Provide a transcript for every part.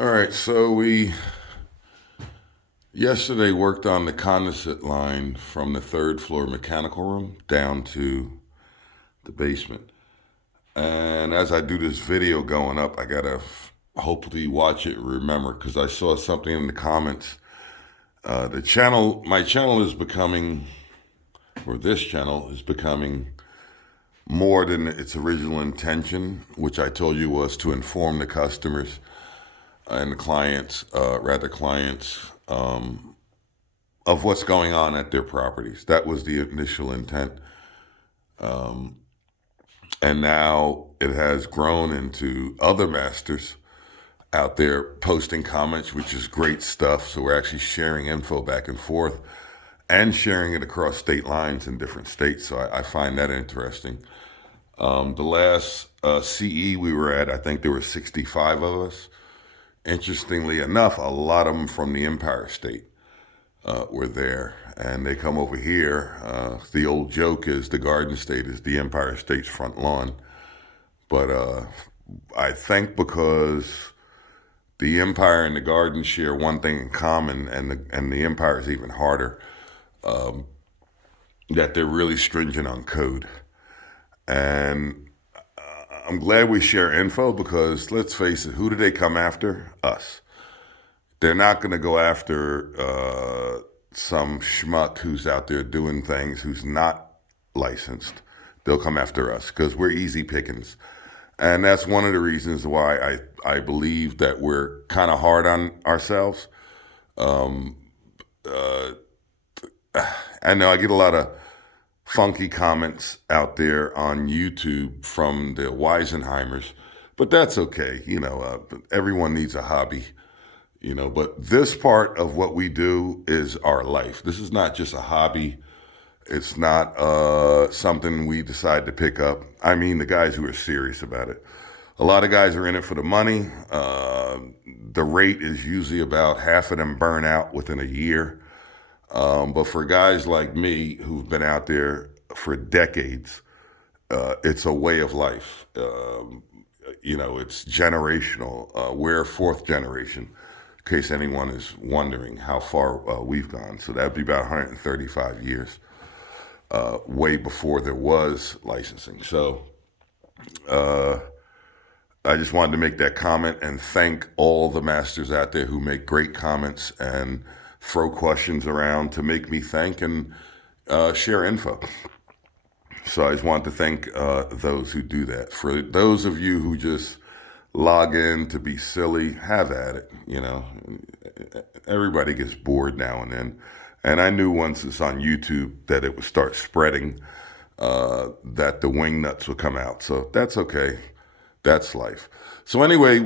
All right, so we yesterday worked on the condensate line from the third floor mechanical room down to the basement. And as I do this video going up, I gotta hopefully watch it and remember because I saw something in the comments. My channel is becoming, or this channel is becoming more than its original intention, which I told you was to inform the customers and the clients, clients, of what's going on at their properties. That was the initial intent. And now it has grown into other masters out there posting comments, which is great stuff. So we're actually sharing info back and forth and sharing it across state lines in different states. So I find that interesting. The last CE we were at, I think there were 65 of us. Interestingly enough, a lot of them from the Empire State were there. And they come over here. The old joke is the Garden State is the Empire State's front lawn. But I think because the Empire and the Garden share one thing in common, and the Empire is even harder, that they're really stringent on code. And I'm glad we share info because let's face it, who do they come after? Us. They're not going to go after some schmuck who's out there doing things who's not licensed. They'll come after us because we're easy pickings. And that's one of the reasons why I believe that we're kind of hard on ourselves. I know I get a lot of funky comments out there on YouTube from the Weisenheimers, but that's okay. Everyone needs a hobby. But this part of what we do is our life. This is not just a hobby. It's not something we decide to pick up. I mean, the guys who are serious about it. A lot of guys are in it for the money. The rate is usually about half of them burn out within a year. But for guys like me who've been out there for decades, it's a way of life. It's generational. We're fourth generation, in case anyone is wondering how far we've gone. So that'd be about 135 years, way before there was licensing. So I just wanted to make that comment and thank all the masters out there who make great comments and throw questions around to make me think and share info. So I just want to thank those who do that. For those of you who just log in to be silly, have at it. Everybody gets bored now and then. And I knew once it's on YouTube that it would start spreading, that the wing nuts would come out. So that's okay. That's life. So anyway,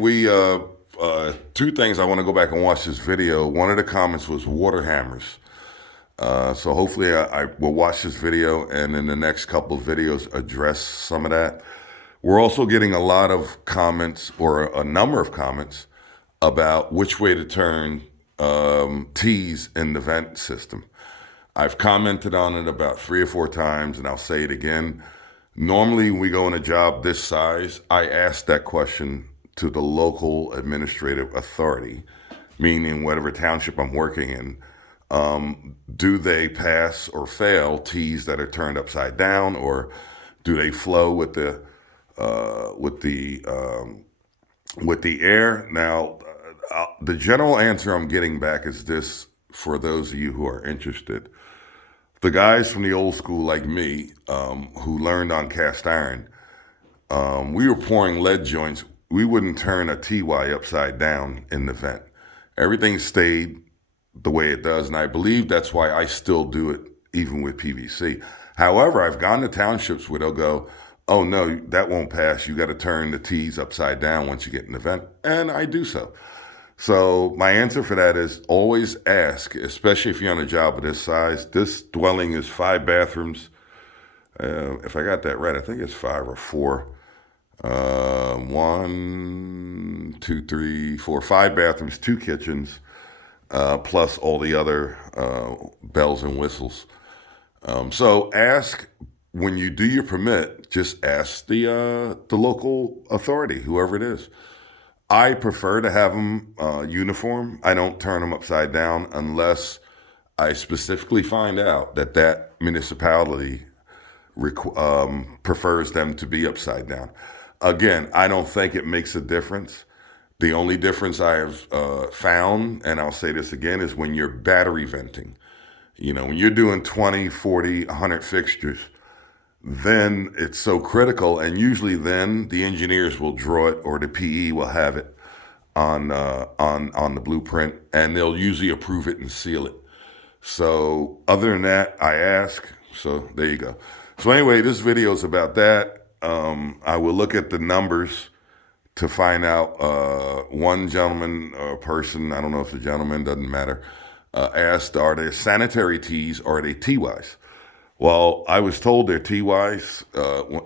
two things. I want to go back and watch this video. One of the comments was water hammers. So hopefully I will watch this video and in the next couple of videos address some of that. We're also getting a lot of comments, or a number of comments, about which way to turn T's in the vent system. I've commented on it about 3 or 4 times, and I'll say it again. Normally, when we go on a job this size, I ask that question to the local administrative authority, meaning whatever township I'm working in. Do they pass or fail T's that are turned upside down, or do they flow with the air? Now, the general answer I'm getting back is this for those of you who are interested. The guys from the old school like me, who learned on cast iron, we were pouring lead joints. We wouldn't turn a TY upside down in the vent. Everything stayed the way it does, and I believe that's why I still do it even with PVC. However, I've gone to townships where they'll go, oh no, that won't pass. You got to turn the T's upside down once you get in the vent, and I do so. So my answer for that is always ask, especially if you're on a job of this size. This dwelling is 5 bathrooms. If I got that right, I think it's 5 or 4. 1, 2, 3, 4, 5 bathrooms, 2 kitchens, plus all the other bells and whistles. So ask when you do your permit. Just ask the local authority, whoever it is. I prefer to have them uniform. I don't turn them upside down unless I specifically find out that that municipality prefers them to be upside down. Again, I don't think it makes a difference. The only difference I have found, and I'll say this again, is when you're battery venting. You know, when you're doing 20, 40, 100 fixtures, then it's so critical. And usually then the engineers will draw it, or the PE will have it on the blueprint, and they'll usually approve it and seal it. So other than that, I ask. So there you go. So anyway, this video is about that. I will look at the numbers to find out. One gentleman or person, I don't know if it's a gentleman, doesn't matter, asked, are they sanitary tees or are they TYs? Well, I was told they're TYs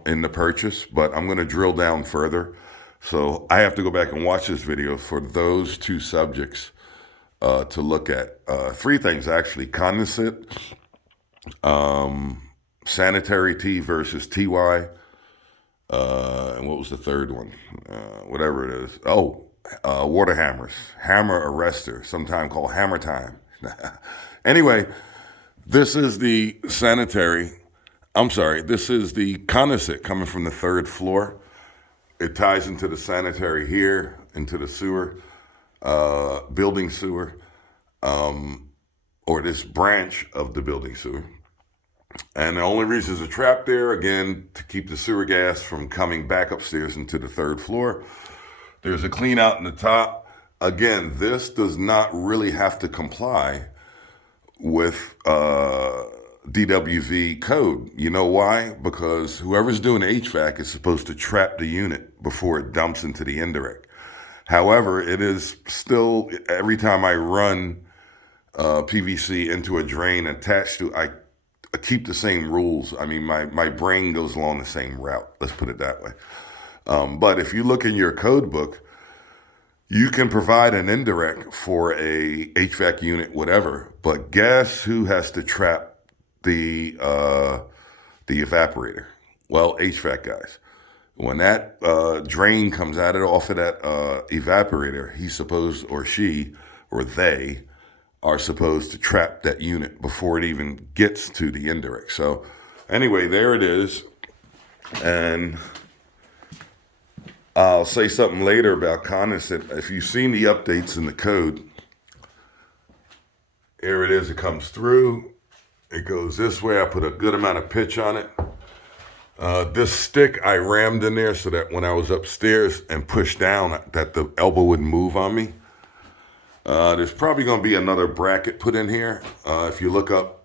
in the purchase, but I'm going to drill down further. So I have to go back and watch this video for those two subjects to look at. Three things, actually: condensate, sanitary tee versus TY, and what was the third one? Whatever it is. Oh, water hammers, hammer arrestor, sometimes called hammer time. Anyway, this is the sanitary. I'm sorry, this is the condensate coming from the third floor. It ties into the sanitary here, into the sewer, building sewer, or this branch of the building sewer. And the only reason it's a trap there, again, to keep the sewer gas from coming back upstairs into the third floor. There's a clean out in the top. Again, this does not really have to comply with DWV code. You know why? Because whoever's doing HVAC is supposed to trap the unit before it dumps into the indirect. However, it is still, every time I run PVC into a drain attached to, I keep the same rules. I mean, my brain goes along the same route. Let's put it that way. But if you look in your code book, you can provide an indirect for a HVAC unit, whatever. But guess who has to trap the evaporator? Well, HVAC guys. When that drain comes out off of that evaporator, he's supposed, or she, or they, are supposed to trap that unit before it even gets to the indirect. So anyway, there it is. And I'll say something later about condensate. If you've seen the updates in the code, here it is. It comes through. It goes this way. I put a good amount of pitch on it. This stick I rammed in there so that when I was upstairs and pushed down, that the elbow wouldn't move on me. There's probably going to be another bracket put in here. If you look up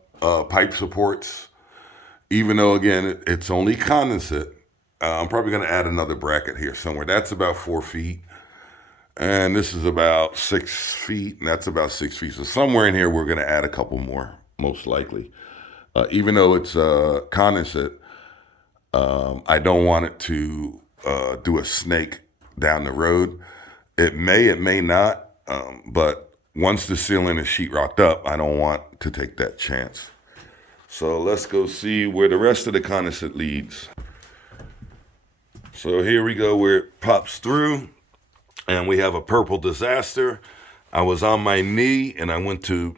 pipe supports, even though, again, it's only condensate, I'm probably going to add another bracket here somewhere. That's about 4 feet. And this is about 6 feet. And that's about 6 feet. So somewhere in here, we're going to add a couple more, most likely. Even though it's condensate, I don't want it to do a snake down the road. It may not. But once the ceiling is sheetrocked up, I don't want to take that chance. So let's go see where the rest of the condensate leads. So here we go where it pops through, and we have a purple disaster. I was on my knee, and I went to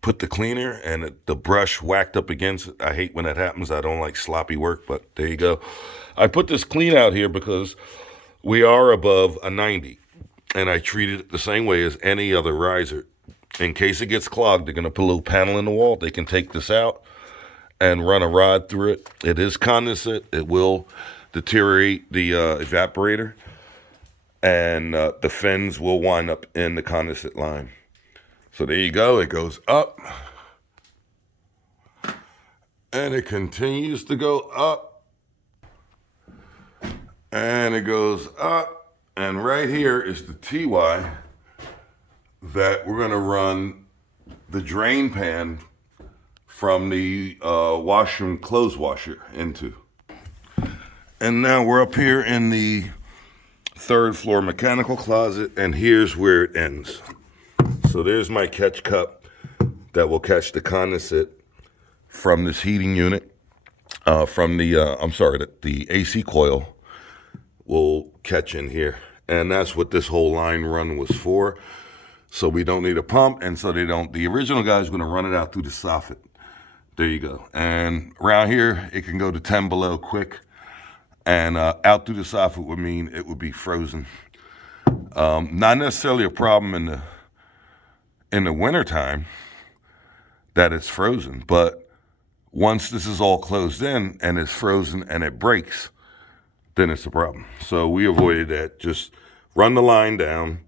put the cleaner, and the brush whacked up against it. I hate when that happens. I don't like sloppy work, but there you go. I put this clean out here because we are above a 90. And I treat it the same way as any other riser. In case it gets clogged, they're going to put a little panel in the wall. They can take this out and run a rod through it. It is condensate. It will deteriorate the evaporator. And the fins will wind up in the condensate line. So there you go. It goes up. And it continues to go up. And it goes up. And right here is the TY that we're going to run the drain pan from the washroom clothes washer into. And now we're up here in the third floor mechanical closet, and here's where it ends. So there's my catch cup that will catch the condensate from this heating unit, from the AC coil will catch in here. And that's what this whole line run was for. So we don't need a pump, and so the original guy is going to run it out through the soffit. There you go. And around here, it can go to 10 below quick. And out through the soffit would mean it would be frozen. Not necessarily a problem in the wintertime that it's frozen, but once this is all closed in and it's frozen and it breaks, then it's a problem. So we avoided that. Just run the line down.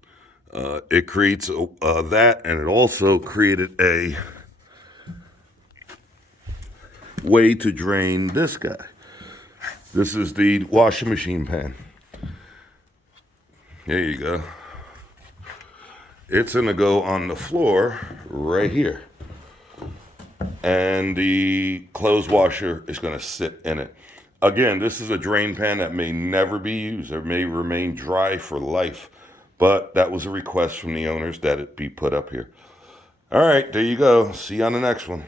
It creates that, and it also created a way to drain this guy. This is the washing machine pan. There you go. It's gonna go on the floor right here. And the clothes washer is gonna sit in it. Again, this is a drain pan that may never be used or may remain dry for life. But that was a request from the owners that it be put up here. All right, there you go. See you on the next one.